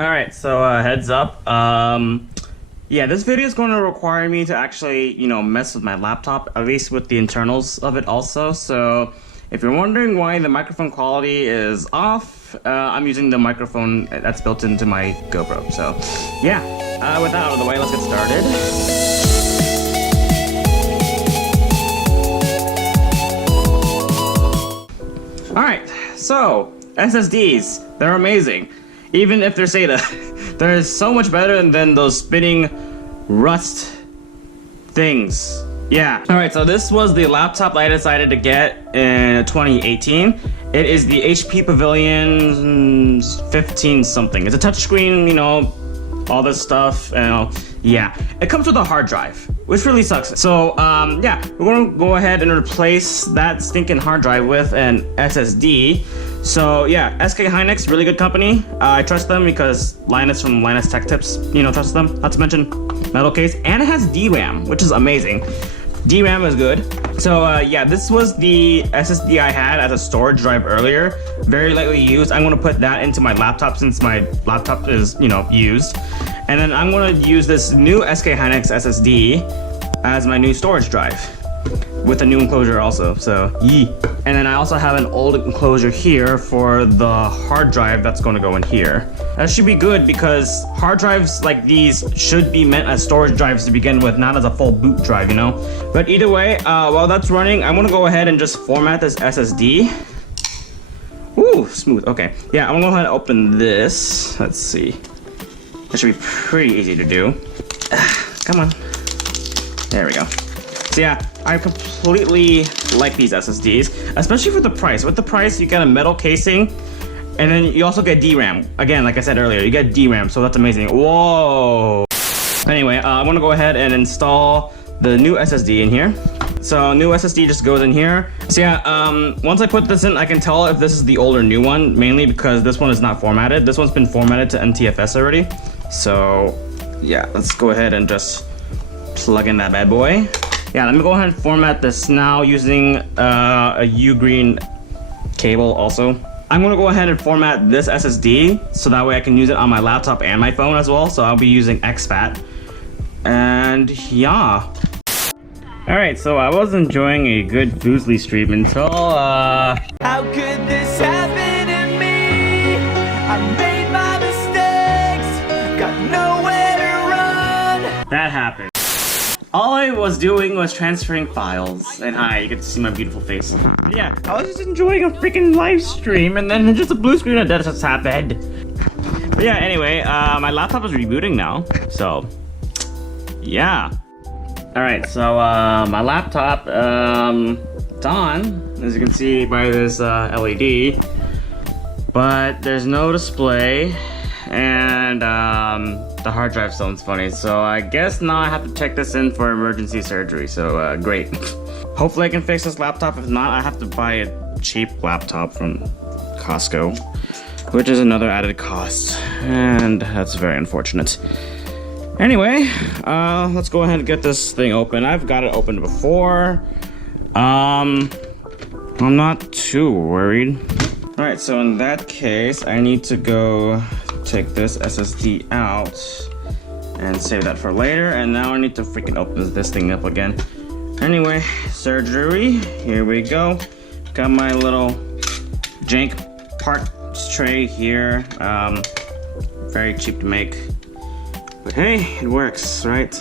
Alright, so heads up. Yeah, this video is going to require me to actually, mess with my laptop, at least with the internals of it also. So if you're wondering why the microphone quality is off, I'm using the microphone that's built into my GoPro. So yeah, with that out of the way, let's get started. Alright, so SSDs, they're amazing. Even if they're SATA, they're so much better than those spinning rust things. Yeah. Alright, so this was the laptop that I decided to get in 2018. It is the HP Pavilion 15 something. It's a touchscreen, all this stuff, yeah. It comes with a hard drive, which really sucks. So, yeah, we're gonna go ahead and replace that stinking hard drive with an SSD. So, yeah, SK Hynix, really good company. I trust them because Linus from Linus Tech Tips, trust them. Not to mention metal case, and it has DRAM, which is amazing. DRAM is good. So, yeah, this was the SSD I had as a storage drive earlier. Very lightly used. I'm gonna put that into my laptop since my laptop is, used. And then I'm gonna use this new SK Hynix SSD as my new storage drive with a new enclosure also, so yee. And then I also have an old enclosure here for the hard drive that's gonna go in here. That should be good because hard drives like these should be meant as storage drives to begin with, not as a full boot drive, But either way, while that's running, I'm gonna go ahead and just format this SSD. Ooh, smooth, okay. Yeah, I'm gonna go ahead and open this. Let's see. That should be pretty easy to do. Come on. There we go. So yeah, I completely like these SSDs, especially for the price. With the price, you get a metal casing, and then you also get DRAM. Again, like I said earlier, you get DRAM, so that's amazing. Whoa! Anyway, I'm gonna go ahead and install the new SSD in here. So new SSD just goes in here. So yeah, once I put this in, I can tell if this is the old or new one, mainly because this one is not formatted. This one's been formatted to NTFS already. So yeah, let's go ahead and just plug in that bad boy. Yeah, let me go ahead and format this now using a U-green cable also. I'm gonna go ahead and format this SSD so that way I can use it on my laptop and my phone as well. So I'll be using exFAT. And yeah. Alright, so I was enjoying a good Boozly stream until how could this happen to me? I made my mistakes, got nowhere to run. That happened. All I was doing was transferring files, and hi, you get to see my beautiful face. Yeah, I was just enjoying a freaking live stream, and then just a blue screen of death just happened. But yeah, anyway, my laptop is rebooting now, so yeah. Alright, so my laptop, it's on, as you can see by this LED, but there's no display, and the hard drive sounds funny, so I guess now I have to check this in for emergency surgery, so great. Hopefully I can fix this laptop. If not, I have to buy a cheap laptop from Costco, which is another added cost, and that's very unfortunate. Anyway, let's go ahead and get this thing open. I've got it opened before. I'm not too worried. Alright, so in that case, I need to go take this SSD out and save that for later, and now I need to freaking open this thing up again. Anyway, surgery, here we go. Got my little jank parts tray here, very cheap to make, but hey, it works, right?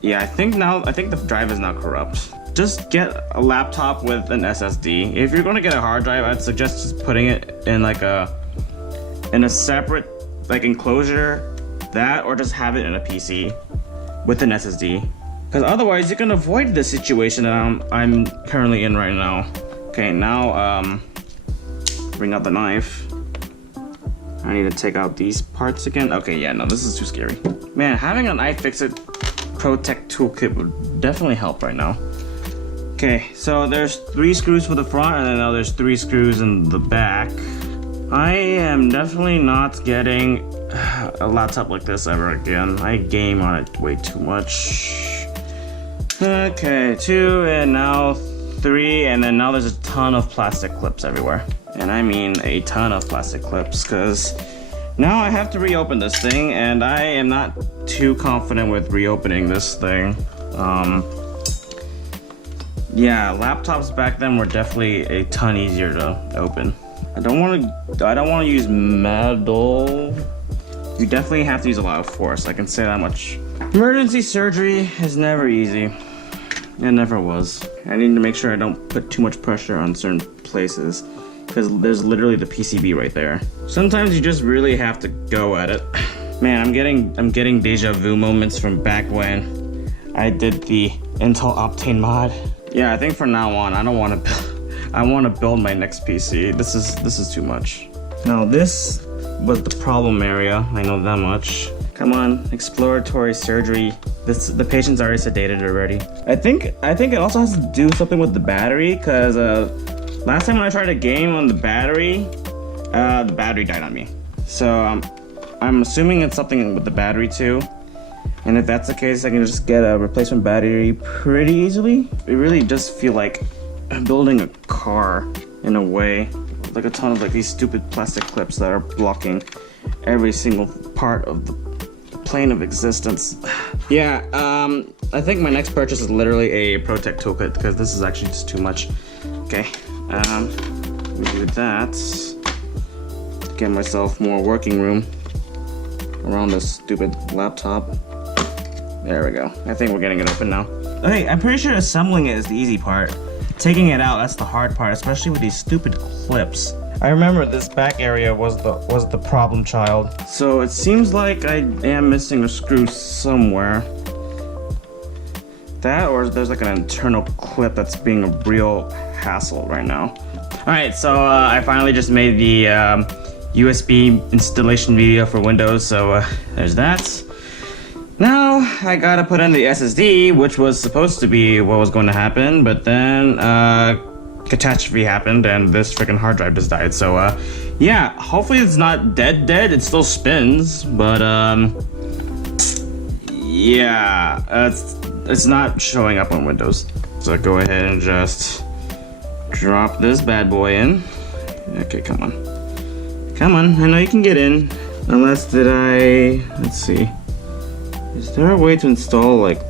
Yeah, I think the drive is now corrupt. Just get a laptop with an SSD. If you're gonna get a hard drive, I'd suggest just putting it in like in a separate enclosure, that, or just have it in a PC with an SSD, because otherwise you can avoid the situation that I'm currently in right now. Okay, now bring out the knife. I need to take out these parts again. Okay, yeah, no, this is too scary. Man, having an iFixit ProTech toolkit would definitely help right now. Okay, so there's 3 screws for the front, and then now there's 3 screws in the back. I am definitely not getting a laptop like this ever again. I game on it way too much. Okay, 2, and now 3, and then now there's a ton of plastic clips everywhere. And I mean a ton of plastic clips, because Now I have to reopen this thing, and I am not too confident with reopening this thing. Yeah, laptops back then were definitely a ton easier to open. I don't want to use metal. You definitely have to use a lot of force, I can say that much. Emergency surgery is never easy. It never was. I need to make sure I don't put too much pressure on certain places, because there's literally the PCB right there. Sometimes you just really have to go at it. Man, I'm getting deja vu moments from back when I did the Intel Optane mod. Yeah, I think from now on I want to build my next PC. This is too much. Now this was the problem area, I know that much. Come on, exploratory surgery. The patient's already sedated already. I think it also has to do something with the battery, because last time when I tried a game on the battery died on me. So I'm assuming it's something with the battery too. And if that's the case, I can just get a replacement battery pretty easily. It really does feel like I'm building a car in a way. Like a ton of like these stupid plastic clips that are blocking every single part of the plane of existence. Yeah, I think my next purchase is literally a Protect toolkit, because this is actually just too much. Okay, let me do that. Get myself more working room around this stupid laptop. There we go. I think we're getting it open now. Okay, I'm pretty sure assembling it is the easy part. Taking it out, that's the hard part, especially with these stupid clips. I remember this back area was the problem child. So it seems like I am missing a screw somewhere. That, or there's like an internal clip that's being a real hassle right now. Alright, so I finally just made the USB installation video for Windows, so there's that. Now I gotta put in the SSD, which was supposed to be what was going to happen, but then catastrophe happened and this freaking hard drive just died. So yeah, hopefully it's not dead, it still spins, but yeah, it's not showing up on Windows. So go ahead and just drop this bad boy in. Okay, come on, I know you can get in, unless let's see. Is there a way to install like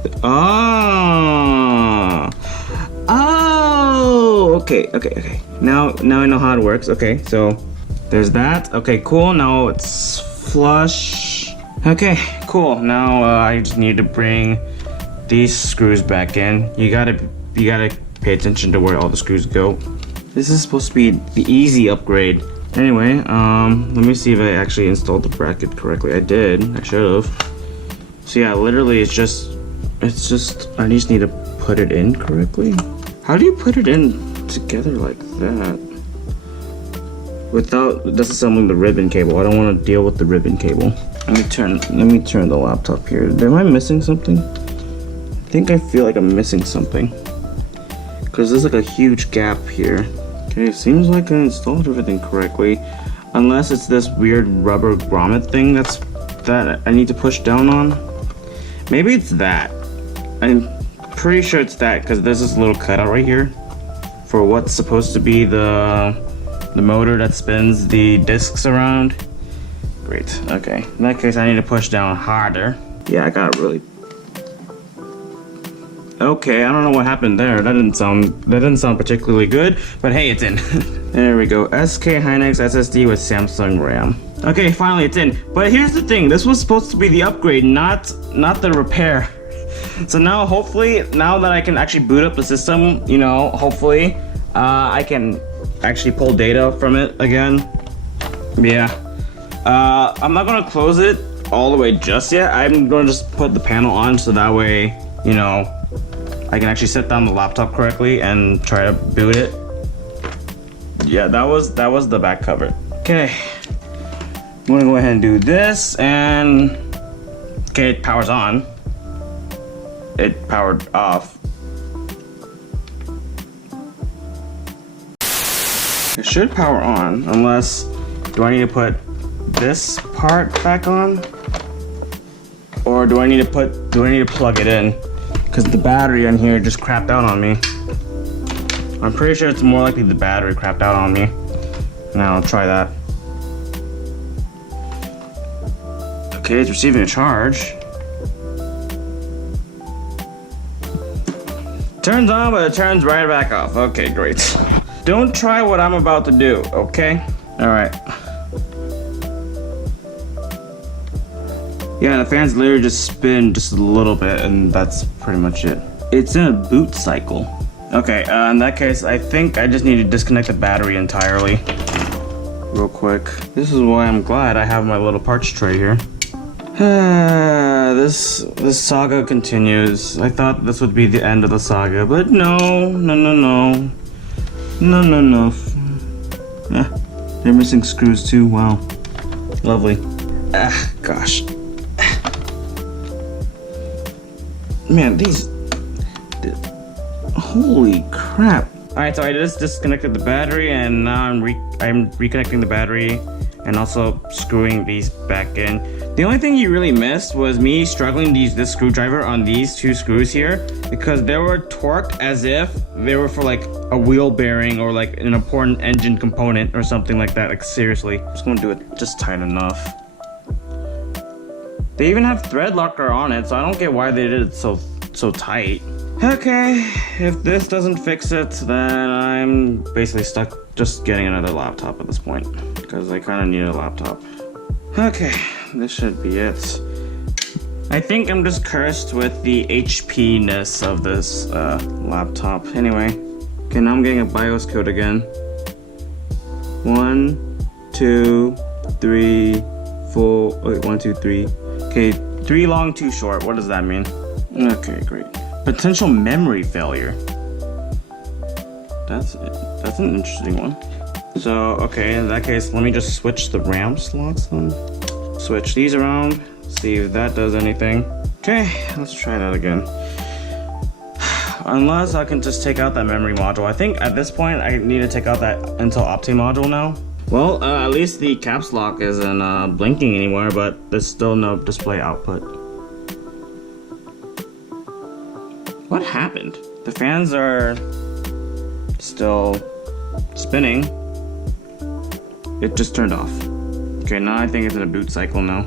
okay. Now I know how it works. Okay, so there's that. Okay, cool. Now it's flush. Okay, cool. Now I just need to bring these screws back in. You gotta pay attention to where all the screws go. This is supposed to be the easy upgrade. Anyway, let me see if I actually installed the bracket correctly. I did. I should have. So yeah, literally it's just, I just need to put it in correctly. How do you put it in together like that? Without disassembling the ribbon cable. I don't want to deal with the ribbon cable. Let me turn the laptop here. Am I missing something? I think I feel like I'm missing something. Cause there's like a huge gap here. Okay, it seems like I installed everything correctly. Unless it's this weird rubber grommet thing that I need to push down on. Maybe it's that. I'm pretty sure it's that, because there's this little cutout right here for what's supposed to be the motor that spins the discs around. Great. Okay. In that case, I need to push down harder. Yeah, I got really. Okay, I don't know what happened there. That didn't sound particularly good, but hey, it's in. There we go. SK Hynix SSD with Samsung RAM. Okay, finally it's in. But here's the thing, this was supposed to be the upgrade, not the repair. So now hopefully, now that I can actually boot up the system, you know, hopefully I can actually pull data from it again. Yeah. I'm not gonna close it all the way just yet. I'm gonna just put the panel on so that way, you know, I can actually set down the laptop correctly and try to boot it. Yeah, that was the back cover. Okay. I'm gonna go ahead and do this, and okay, it powers on. It powered off. It should power on, unless, do I need to put this part back on? Or do I need to plug it in? Because the battery on here just crapped out on me. I'm pretty sure it's more likely the battery crapped out on me. Now I'll try that. Okay, it's receiving a charge. Turns on, but it turns right back off. Okay, great. Don't try what I'm about to do, okay? Alright. Yeah, the fans literally just spin just a little bit, and that's pretty much it. It's in a boot cycle. Okay, in that case, I think I just need to disconnect the battery entirely. Real quick. This is why I'm glad I have my little parts tray here. This saga continues. I thought this would be the end of the saga, but no. They're missing screws too. Wow. Lovely. Gosh. Man, these... Holy crap. Alright, so I just disconnected the battery, and now I'm reconnecting the battery and also screwing these back in. The only thing you really missed was me struggling to use this screwdriver on these two screws here, because they were torqued as if they were for like a wheel bearing or like an important engine component or something like that. Like seriously, I'm just gonna do it just tight enough. They even have thread locker on it, so I don't get why they did it so tight. Okay, if this doesn't fix it, then I'm basically stuck just getting another laptop at this point, because I kind of need a laptop. Okay, this should be it. I think I'm just cursed with the HP-ness of this laptop. Anyway, okay, now I'm getting a BIOS code again. 1, 2, 3, 4, wait, 1, 2, 3. Okay, 3 long, 2 short. What does that mean? Okay, great. Potential memory failure. That's an interesting one. So, okay, in that case, let me just switch the RAM slots then. Switch these around, see if that does anything. Okay, let's try that again. Unless I can just take out that memory module. I think at this point, I need to take out that Intel Opti module now. Well, at least the caps lock isn't blinking anymore, but there's still no display output. What happened? The fans are still spinning. It just turned off. Okay, now I think it's in a boot cycle now.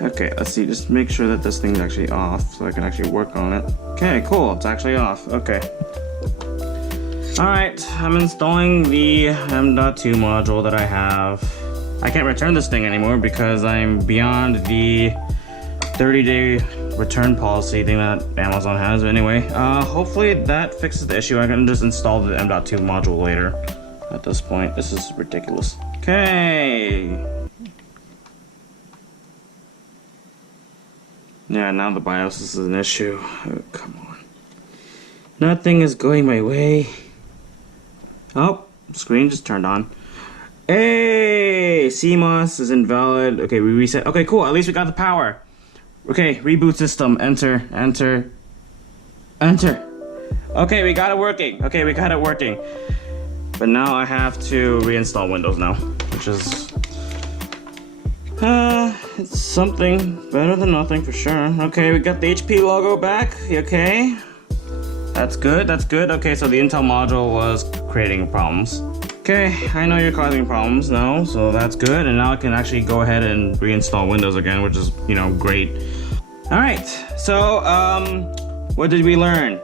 Okay, let's see, just make sure that this thing's actually off so I can actually work on it. Okay, cool, it's actually off, okay. Alright, I'm installing the M.2 module that I have. I can't return this thing anymore because I'm beyond the 30-day return policy thing that Amazon has. But anyway, hopefully that fixes the issue. I can just install the M.2 module later. At this point, this is ridiculous. Okay. Yeah, now the BIOS is an issue. Oh, come on. Nothing is going my way. Oh, screen just turned on. Hey, CMOS is invalid. Okay, we reset. Okay, cool. At least we got the power. Okay, reboot system. Enter. Okay, we got it working. But now I have to reinstall Windows now, which is it's something better than nothing for sure. Okay, we got the HP logo back. Okay, that's good. Okay, so the Intel module was creating problems. Okay, I know you're causing problems now, so that's good. And now I can actually go ahead and reinstall Windows again, which is, you know, great. All right, so what did we learn?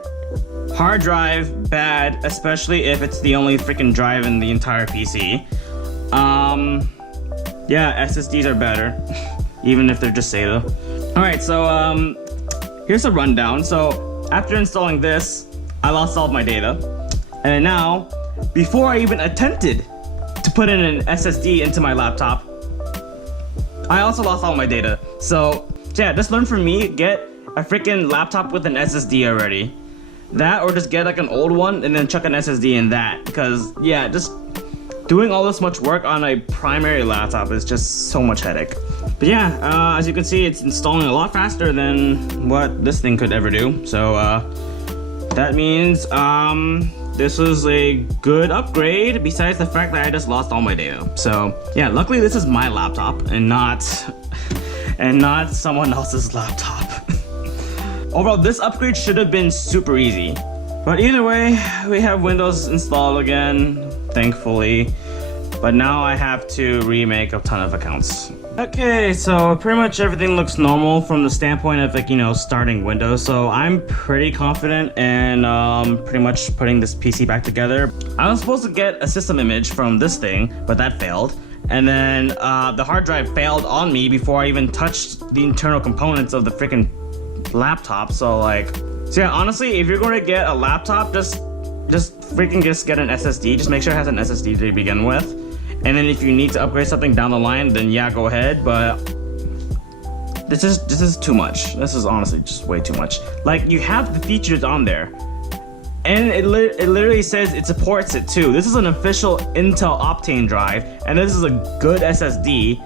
Hard drive, bad, especially if it's the only freaking drive in the entire PC. Yeah, SSDs are better, even if they're just SATA. All right, so here's a rundown. So after installing this, I lost all of my data. And now, before I even attempted to put in an SSD into my laptop, I also lost all my data. So yeah, just learn from me, get a freaking laptop with an SSD already. That, or just get like an old one and then chuck an SSD in that. Because yeah, just doing all this much work on a primary laptop is just so much headache. But yeah, as you can see, it's installing a lot faster than what this thing could ever do. So that means this is a good upgrade, besides the fact that I just lost all my data. So yeah, luckily this is my laptop and not someone else's laptop. Overall, this upgrade should have been super easy. But either way, we have Windows installed again, thankfully. But now I have to remake a ton of accounts, Okay, so pretty much everything looks normal from the standpoint of like, you know, starting Windows. So I'm pretty confident in pretty much putting this PC back together. I was supposed to get a system image from this thing, but that failed. And then the hard drive failed on me before I even touched the internal components of the freaking laptop. So yeah, honestly, if you're going to get a laptop, just freaking get an SSD. Just make sure it has an SSD to begin with. And then if you need to upgrade something down the line, then yeah, go ahead. But this is too much. This is honestly just way too much. Like, you have the features on there, and it literally says it supports it too. This is an official Intel Optane drive, and this is a good SSD.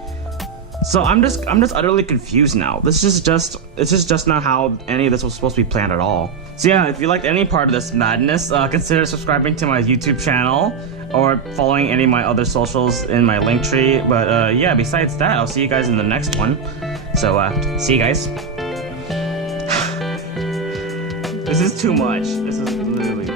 So I'm just utterly confused now. This is just not how any of this was supposed to be planned at all. So yeah, if you liked any part of this madness, consider subscribing to my YouTube channel or following any of my other socials in my link tree. But yeah, besides that, I'll see you guys in the next one. So see you guys. This is too much. This is literally